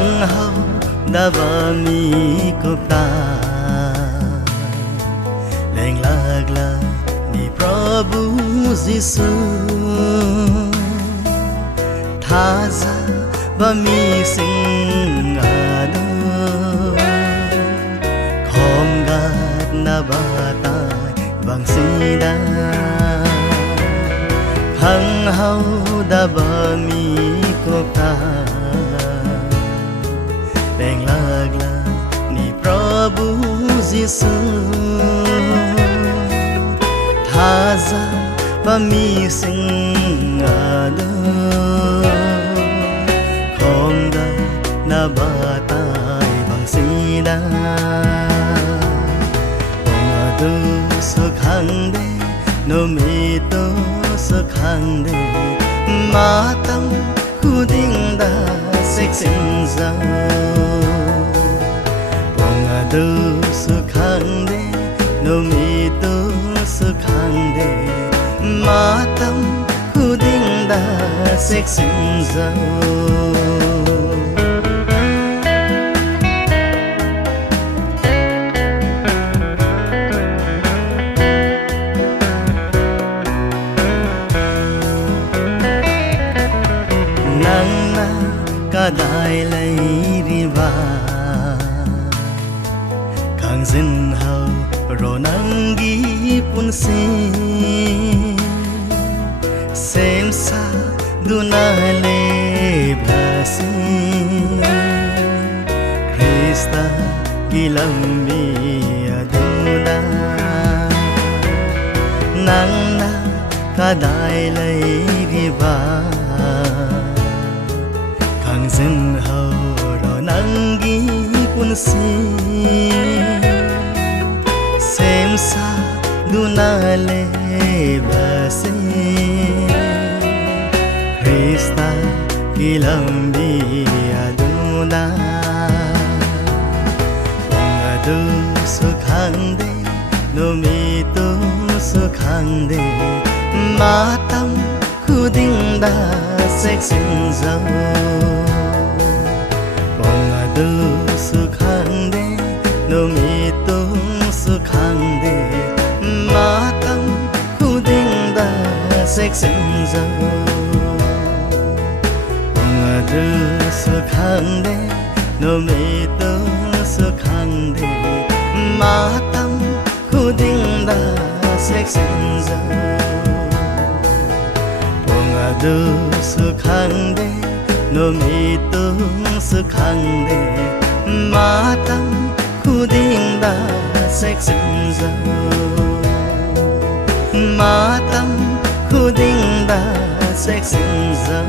khang hau dava mi ko ta leng lag la ni Prabhu Giêsu tha za ba mi sing ado khom gat na ba ta bang sida khang hau dava mi ko ta leng lag la ni Prabhu Giêsu tha za ba mi sing ado khom ga na ba tai bang sida ong adu so khang de no mi to so khang de ma tam khu ding da sek sin za ong adu so khang de no mi to so khang de ma tam khu ding da sek sin za dai lấy đi va khang zin hau ro nang gi pun si sem sa du na le blasi Krista gilam mi aduna nang na ka dai lấy đi va dân hầu rồi nắng ghi quân si xem xa du na le ba se Krista kilam bi aduna ong adu su khang de no mi tu su khang de ma tam khu ding da sek sin zau adu su khang de no mi tu su khang de ma tam khu ding da sek sin za adu su khang de no mi tu su khang de ma tam khu ding da sek sin za adu su khang de no mi tu su khang de ma tam khu ding da sek sin za ma tam khu ding da sek sin za